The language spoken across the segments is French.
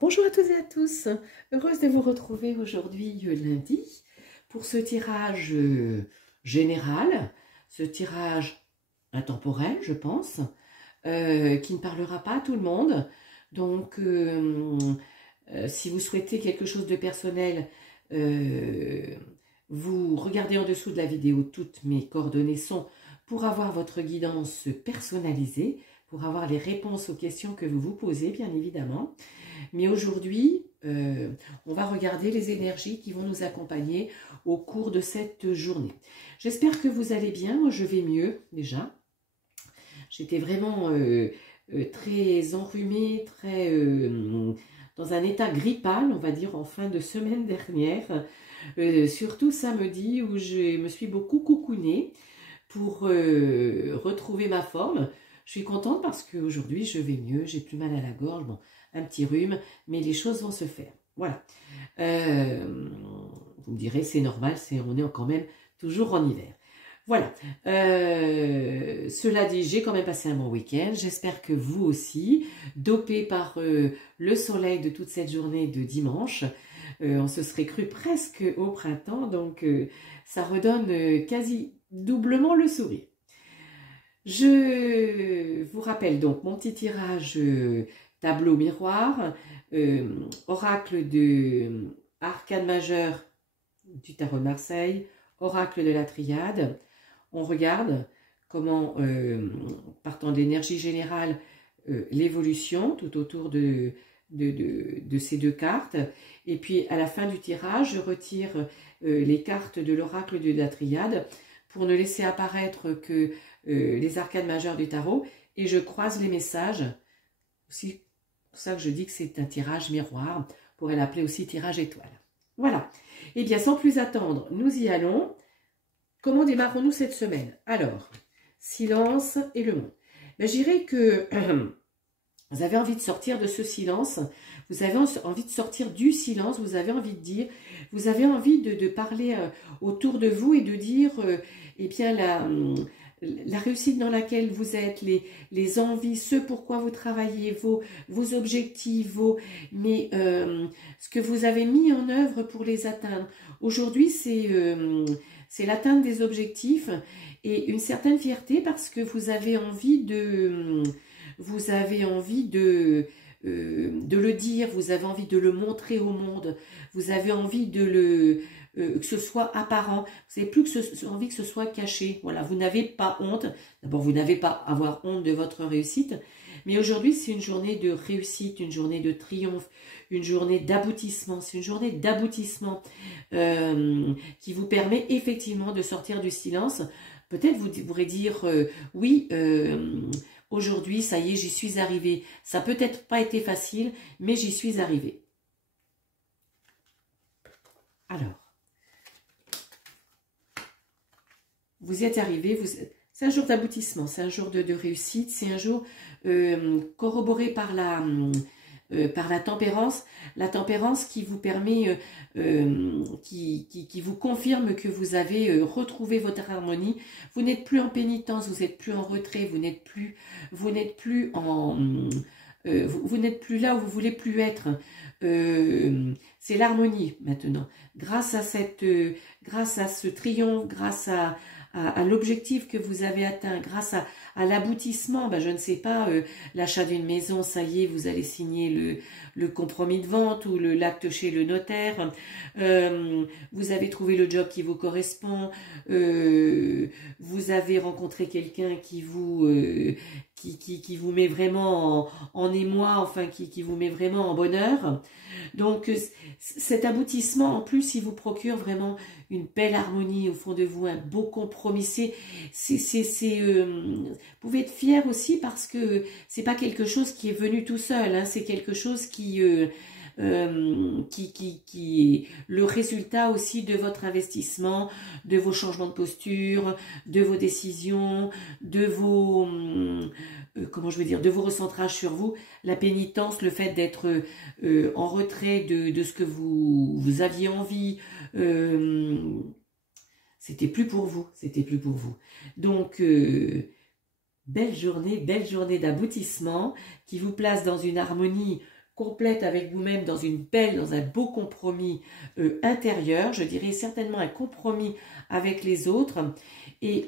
Bonjour à toutes et à tous, heureuse de vous retrouver aujourd'hui lundi pour ce tirage général, ce tirage intemporel je pense, qui ne parlera pas à tout le monde. Donc si vous souhaitez quelque chose de personnel, vous regardez en dessous de la vidéo, toutes mes coordonnées sont pour avoir votre guidance personnalisée, pour avoir les réponses aux questions que vous vous posez bien évidemment. Mais aujourd'hui, on va regarder les énergies qui vont nous accompagner au cours de cette journée. J'espère que vous allez bien, moi je vais mieux déjà. J'étais vraiment très enrhumée, dans un état grippal, on va dire, en fin de semaine dernière. Surtout samedi où je me suis beaucoup coucounée pour retrouver ma forme. Je suis contente parce qu'aujourd'hui je vais mieux, j'ai plus mal à la gorge, bon, un petit rhume, mais les choses vont se faire. Voilà. Vous me direz, c'est normal, on est quand même toujours en hiver. Voilà. Cela dit, j'ai quand même passé un bon week-end. J'espère que vous aussi, dopé par le soleil de toute cette journée de dimanche. On se serait cru presque au printemps, donc ça redonne quasi doublement le sourire. Je vous rappelle donc mon petit tirage tableau miroir, oracle de arcane majeur du tarot de Marseille, oracle de la triade. On regarde comment, partant de l'énergie générale, l'évolution tout autour de ces deux cartes. Et puis à la fin du tirage, je retire les cartes de l'oracle de la triade pour ne laisser apparaître que les arcanes majeures du tarot, et je croise les messages. C'est pour ça que je dis que c'est un tirage miroir. On pourrait l'appeler aussi tirage étoile. Voilà. Et bien sans plus attendre, nous y allons. Comment démarrons-nous cette semaine? Alors, silence et le monde. Ben, je dirais que vous avez envie de sortir de ce silence, vous avez envie de sortir du silence, vous avez envie de dire, vous avez envie de parler autour de vous et de dire, eh bien, la réussite dans laquelle vous êtes, les envies, ce pourquoi vous travaillez, vos objectifs, mais ce que vous avez mis en œuvre pour les atteindre. Aujourd'hui, c'est l'atteinte des objectifs et une certaine fierté parce que vous avez envie de le dire, vous avez envie de le montrer au monde, vous avez envie de que ce soit apparent, vous n'avez plus envie que ce soit caché. Voilà, vous n'avez pas honte. D'abord, vous n'avez pas à avoir honte de votre réussite, mais aujourd'hui, c'est une journée de réussite, une journée de triomphe, une journée d'aboutissement. C'est une journée d'aboutissement qui vous permet effectivement de sortir du silence. Peut-être vous pourrez dire oui, aujourd'hui, ça y est, j'y suis arrivée. Ça n'a peut-être pas été facile, mais j'y suis arrivée. Alors, vous y êtes arrivé, c'est un jour d'aboutissement, c'est un jour de réussite, c'est un jour corroboré par la tempérance qui vous permet, qui vous confirme que vous avez retrouvé votre harmonie. Vous n'êtes plus en pénitence, vous n'êtes plus en retrait, vous n'êtes plus là où vous voulez plus être. C'est l'harmonie maintenant. Grâce à ce triomphe, grâce à l'objectif que vous avez atteint, grâce à l'aboutissement, ben je ne sais pas, l'achat d'une maison, ça y est, vous allez signer le compromis de vente ou l'acte chez le notaire, vous avez trouvé le job qui vous correspond, vous avez rencontré quelqu'un qui vous met vraiment en émoi, enfin qui vous met vraiment en bonheur. Donc cet aboutissement en plus il vous procure vraiment une belle harmonie au fond de vous, un beau compromis. Vous pouvez être fier aussi parce que c'est pas quelque chose qui est venu tout seul, hein, c'est quelque chose qui est le résultat aussi de votre investissement, de vos changements de posture, de vos décisions, de vos de vos recentrages sur vous, la pénitence, le fait d'être en retrait de ce que vous aviez envie, c'était plus pour vous, c'était plus pour vous. Donc belle journée d'aboutissement qui vous place dans une harmonie complète avec vous-même dans un beau compromis intérieur, je dirais certainement un compromis avec les autres, et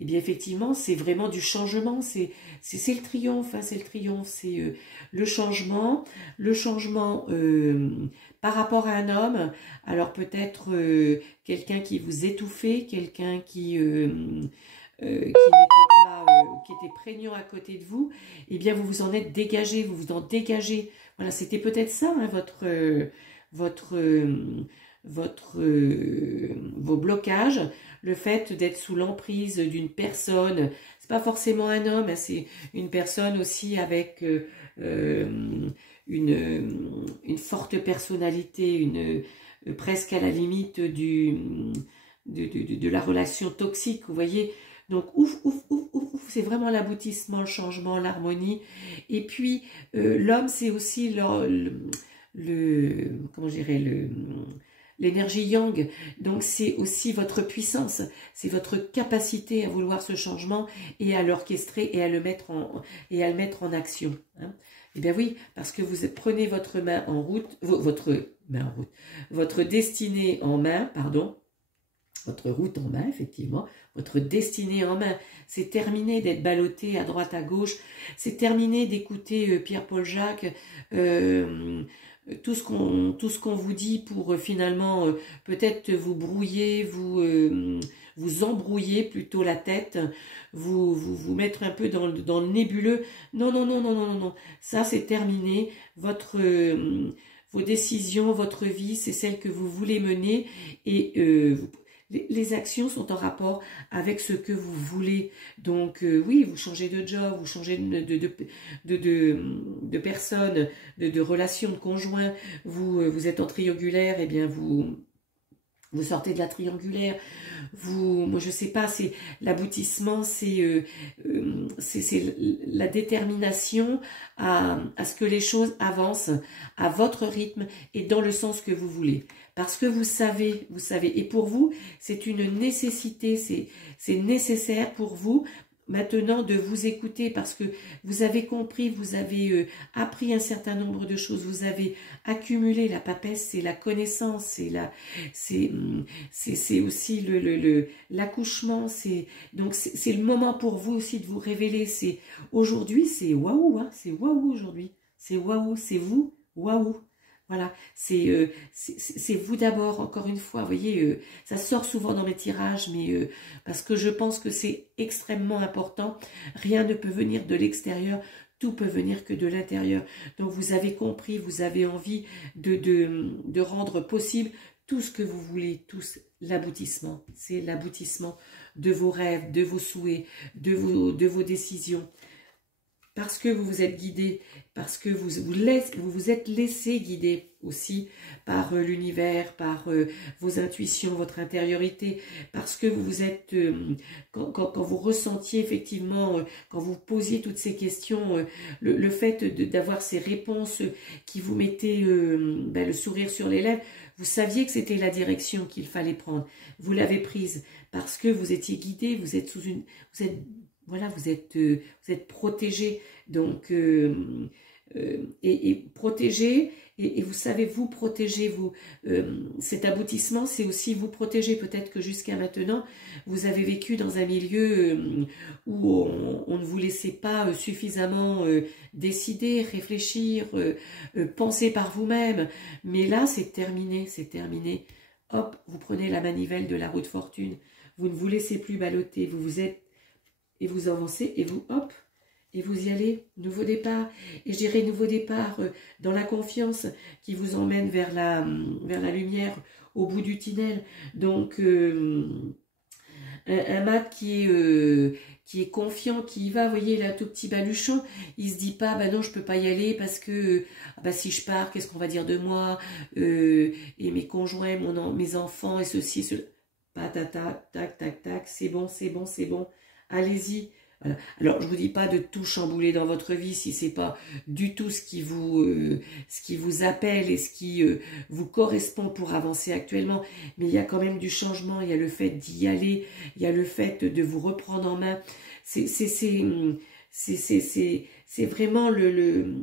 bien effectivement c'est vraiment du changement, c'est le triomphe, hein, c'est le triomphe, c'est le changement par rapport à un homme, alors peut-être quelqu'un qui vous étouffait, quelqu'un qui n'était pas, qui était prégnant à côté de vous, eh bien vous vous en êtes dégagé, vous vous en dégagez. Voilà, c'était peut-être ça, hein, vos blocages, le fait d'être sous l'emprise d'une personne. C'est pas forcément un homme, hein, c'est une personne aussi avec une forte personnalité, presque à la limite de la relation toxique, vous voyez. Donc, c'est vraiment l'aboutissement, le changement, l'harmonie. Et puis, l'homme, c'est aussi comment je dirais, l'énergie yang. Donc, c'est aussi votre puissance, c'est votre capacité à vouloir ce changement et à l'orchestrer et à le mettre en action. Hein. Eh bien oui, parce que vous prenez votre main en route, votre destinée en main, pardon, votre route en main, effectivement, votre destinée en main. C'est terminé d'être ballotté à droite, à gauche. C'est terminé d'écouter Pierre-Paul Jacques, tout ce qu'on vous dit pour finalement peut-être vous brouiller, vous embrouiller plutôt la tête, vous mettre un peu dans le nébuleux. Non, non, non, non, non, non, non. Ça, c'est terminé. Vos décisions, votre vie, c'est celle que vous voulez mener et les actions sont en rapport avec ce que vous voulez. Donc oui, vous changez de job, vous changez de personne, de relation, de conjoint, vous êtes en triangulaire, et bien vous sortez de la triangulaire, moi je sais pas, c'est l'aboutissement, c'est la détermination à ce que les choses avancent à votre rythme et dans le sens que vous voulez. Parce que vous savez, et pour vous, c'est une nécessité, c'est nécessaire pour vous maintenant de vous écouter parce que vous avez compris, vous avez appris un certain nombre de choses, vous avez accumulé la papesse, c'est la connaissance, c'est aussi l'accouchement, donc c'est le moment pour vous aussi de vous révéler. C'est aujourd'hui, c'est waouh, hein, c'est waouh aujourd'hui, c'est waouh, c'est vous, waouh. Voilà, c'est vous d'abord, encore une fois, vous voyez, ça sort souvent dans mes tirages, mais parce que je pense que c'est extrêmement important. Rien ne peut venir de l'extérieur, tout peut venir que de l'intérieur. Donc vous avez compris, vous avez envie de rendre possible tout ce que vous voulez, l'aboutissement. C'est l'aboutissement de vos rêves, de vos souhaits, de vos décisions. Parce que vous vous êtes guidé, parce que vous vous êtes laissé guider aussi par l'univers, par vos intuitions, votre intériorité, parce que vous vous êtes, quand vous ressentiez effectivement, quand vous posiez toutes ces questions, le fait d'avoir ces réponses qui vous mettaient le sourire sur les lèvres, vous saviez que c'était la direction qu'il fallait prendre. Vous l'avez prise parce que vous étiez guidé, vous êtes voilà, vous êtes protégé, donc protégé, et vous savez vous protéger, cet aboutissement, c'est aussi vous protéger. Peut-être que jusqu'à maintenant, vous avez vécu dans un milieu où on ne vous laissait pas suffisamment décider, réfléchir, penser par vous-même, mais là, c'est terminé, c'est terminé. Hop, vous prenez la manivelle de la roue de fortune, vous ne vous laissez plus balloter, et vous avancez, et vous, hop, et vous y allez, nouveau départ. Et je dirais nouveau départ dans la confiance qui vous emmène vers la lumière au bout du tunnel. Donc, un mat qui est confiant, qui y va, vous voyez, là, tout petit baluchon, il se dit pas, bah non, je peux pas y aller parce que, bah si je pars, qu'est-ce qu'on va dire de moi, et mes conjoints, mes enfants, et ceci, cela. Patata, tac, tac, tac, c'est bon, c'est bon, c'est bon. Allez-y. Voilà. Alors, je vous dis pas de tout chambouler dans votre vie si c'est pas du tout ce qui vous appelle et ce qui vous correspond pour avancer actuellement. Mais il y a quand même du changement. Il y a le fait d'y aller. Il y a le fait de vous reprendre en main. C'est c'est vraiment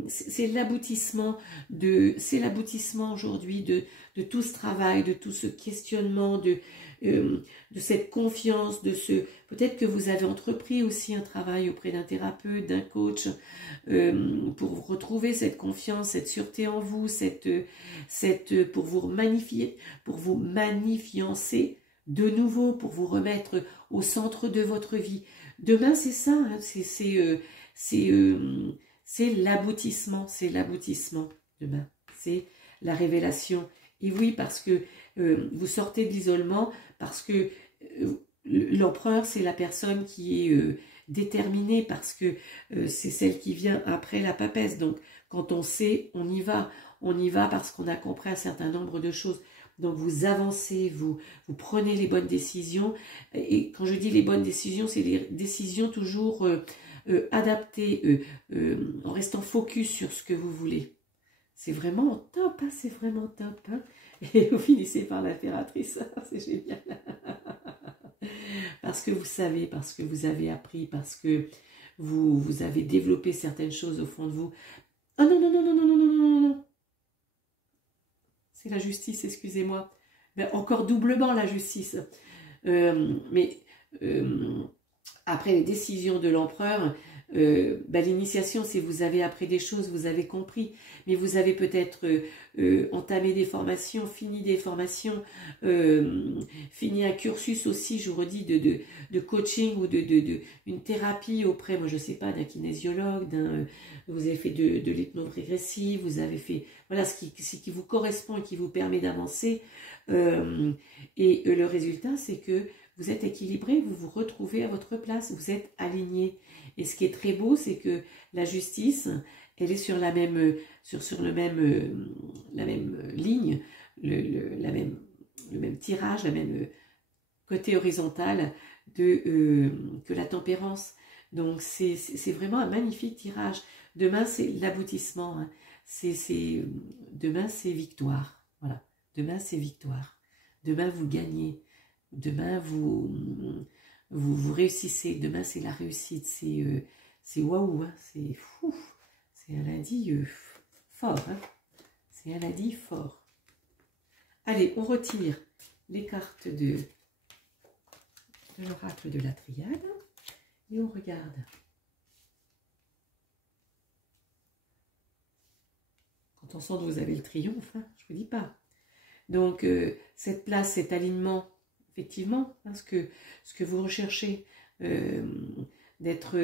c'est l'aboutissement aujourd'hui de tout ce travail, de tout ce questionnement, de cette confiance, peut-être que vous avez entrepris aussi un travail auprès d'un thérapeute, d'un coach, pour retrouver cette confiance, cette sûreté en vous, pour vous magnifiancer de nouveau, pour vous remettre au centre de votre vie. Demain, c'est ça, hein, c'est l'aboutissement, demain, c'est la révélation. Et oui, parce que vous sortez de l'isolement, parce que l'empereur, c'est la personne qui est déterminée, parce que c'est celle qui vient après la papesse. Donc, quand on sait, on y va parce qu'on a compris un certain nombre de choses. Donc, vous avancez, vous prenez les bonnes décisions. Et quand je dis les bonnes décisions, c'est les décisions toujours adaptées, en restant focus sur ce que vous voulez. C'est vraiment top, hein, c'est vraiment top. Hein. Et vous finissez par l'impératrice, c'est génial. Parce que vous savez, parce que vous avez appris, parce que vous avez développé certaines choses au fond de vous. Ah non, non, non, non, non, non, non, non, non. C'est la justice, excusez-moi. Ben, encore doublement la justice. Après les décisions de l'empereur, l'initiation, c'est vous avez appris des choses, vous avez compris, mais vous avez peut-être entamé des formations, fini des formations, fini un cursus aussi, je vous redis, de coaching ou une thérapie auprès, moi je sais pas, d'un kinésiologue, vous avez fait de l'hypnose régressive, vous avez fait, voilà, ce qui vous correspond et qui vous permet d'avancer, et le résultat, c'est que vous êtes équilibré, vous vous retrouvez à votre place, vous êtes aligné. Et ce qui est très beau, c'est que la justice, elle est sur la même ligne, le même tirage, la même côté horizontal que la tempérance. Donc c'est vraiment un magnifique tirage. Demain, c'est l'aboutissement. Hein. Demain, c'est victoire. Voilà. Demain, c'est victoire. Demain, vous gagnez. Demain, vous réussissez. Demain, c'est la réussite. C'est waouh. Hein. C'est fou. C'est un lundi fort. Hein. C'est un lundi fort. Allez, on retire les cartes de l'oracle de la triade. Et on regarde. Quand on sent que vous avez le triomphe, hein, je ne vous dis pas. Donc, cette place, cet alignement, effectivement, hein, ce que vous recherchez, d'être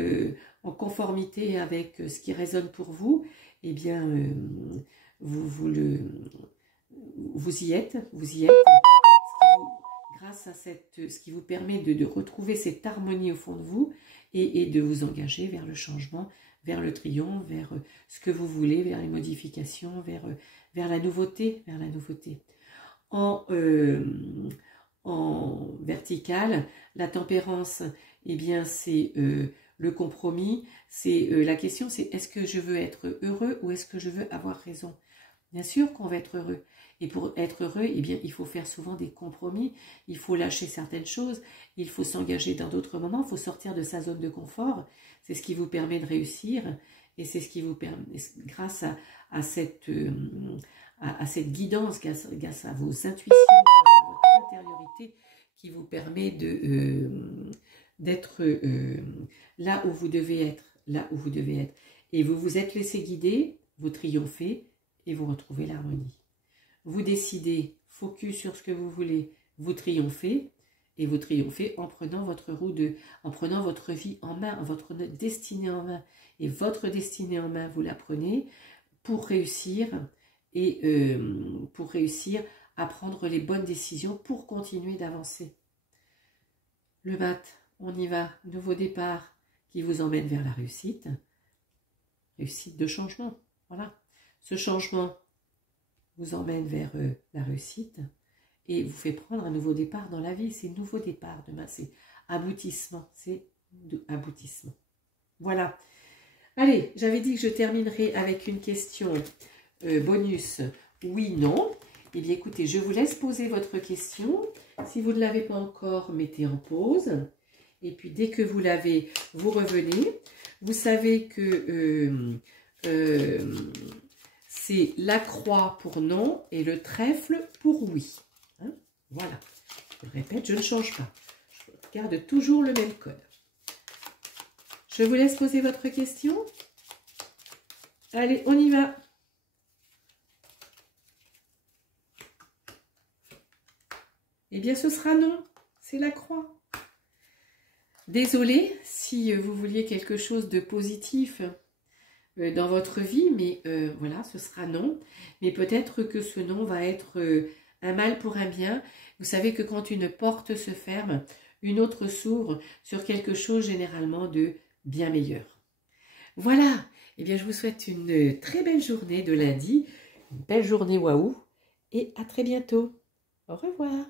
en conformité avec ce qui résonne pour vous, eh bien, vous y êtes, grâce à ce qui vous permet de retrouver cette harmonie au fond de vous et de vous engager vers le changement, vers le triomphe, vers ce que vous voulez, vers les modifications, vers la nouveauté, En vertical, la tempérance, eh bien, c'est le compromis. C'est la question, c'est est-ce que je veux être heureux ou est-ce que je veux avoir raison? Bien sûr qu'on va être heureux. Et pour être heureux, eh bien, il faut faire souvent des compromis. Il faut lâcher certaines choses. Il faut s'engager dans d'autres moments. Il faut sortir de sa zone de confort. C'est ce qui vous permet de réussir. Et c'est ce qui vous permet, grâce à cette guidance, grâce à vos intuitions, grâce à votre intériorité, qui vous permet d'être là où vous devez être. Et vous vous êtes laissé guider, vous triomphez et vous retrouvez l'harmonie. Vous décidez, focus sur ce que vous voulez, vous triomphez, et vous triomphez en prenant en prenant votre vie en main, votre destinée en main. Et votre destinée en main, vous la prenez pour réussir, et pour réussir à prendre les bonnes décisions pour continuer d'avancer. Le mat, on y va, nouveau départ qui vous emmène vers la réussite de changement, voilà. Ce changement vous emmène vers la réussite et vous fait prendre un nouveau départ dans la vie. C'est nouveau départ demain, c'est aboutissement, aboutissement. Voilà. Allez, j'avais dit que je terminerai avec une question bonus, oui, non. Eh bien, écoutez, je vous laisse poser votre question. Si vous ne l'avez pas encore, mettez en pause. Et puis, dès que vous l'avez, vous revenez. Vous savez que c'est la croix pour non et le trèfle pour oui. Hein, voilà. Je le répète, je ne change pas. Je garde toujours le même code. Je vous laisse poser votre question. Allez, on y va. Eh bien, ce sera non. C'est la croix. Désolée si vous vouliez quelque chose de positif dans votre vie, mais voilà, ce sera non. Mais peut-être que ce non va être un mal pour un bien. Vous savez que quand une porte se ferme, une autre s'ouvre sur quelque chose généralement de bien meilleur. Voilà, eh bien je vous souhaite une très belle journée de lundi, une belle journée waouh, et à très bientôt. Au revoir.